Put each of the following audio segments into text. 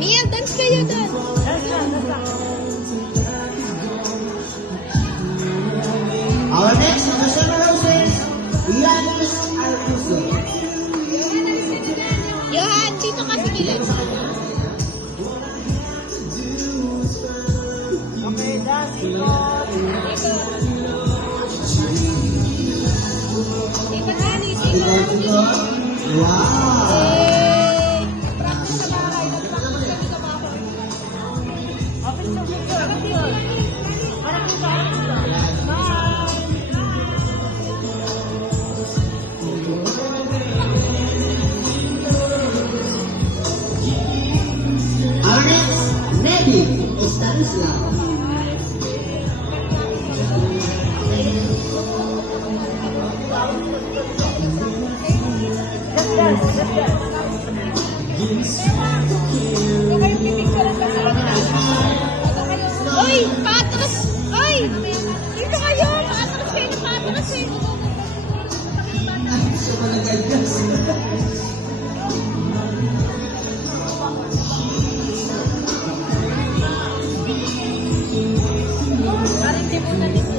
Mia, dance kayo doon. Our next National Roses, Yanis Arcuso. Johan, dito ka sa gilid. Okay, dance, ikot. Ikot ka, ikot. Wow! Practice sa bahay. Nag-practice kami sa bahay. Okay, so picture. Parang picture. Bye! Our next, Nedy Estanislao. Just dance, just dance. Uy, patras! Uy! Dito kayo! Patras kayo ng patras eh! Sa Malagalgas. Parang di mo na dito.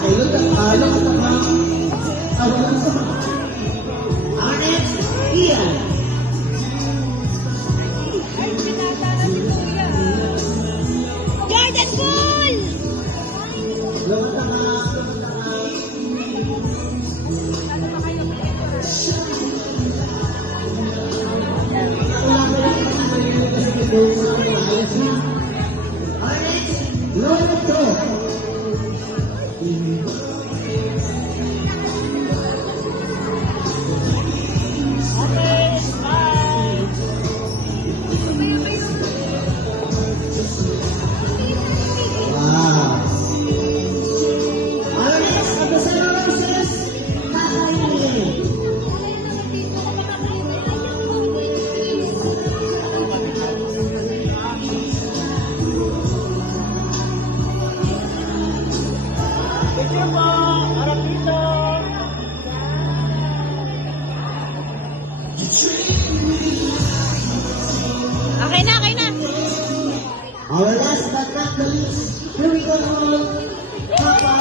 Okay, look at Our next, Ian. Ay, binata na si Kuya. Jordan Bull! Look at Our next, Lolo. Okay, bye! Wow. Our next, National Roses, Tatay. Picture po! Harap dito! Okay na, okay na. Our last but not the least, here we go, Papa.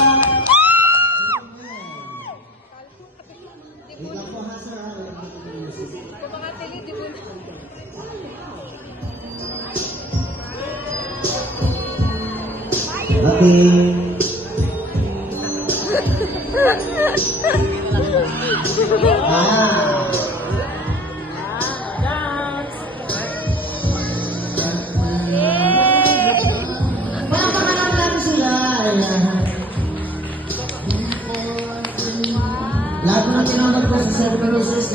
Ikaw po, ha, sir, ha? Yung mga tili, di mo na. Okay. Ah. Dance! Palakpakan natin sila. Ayan. Lahat po na tinawag po sa Cerberoses,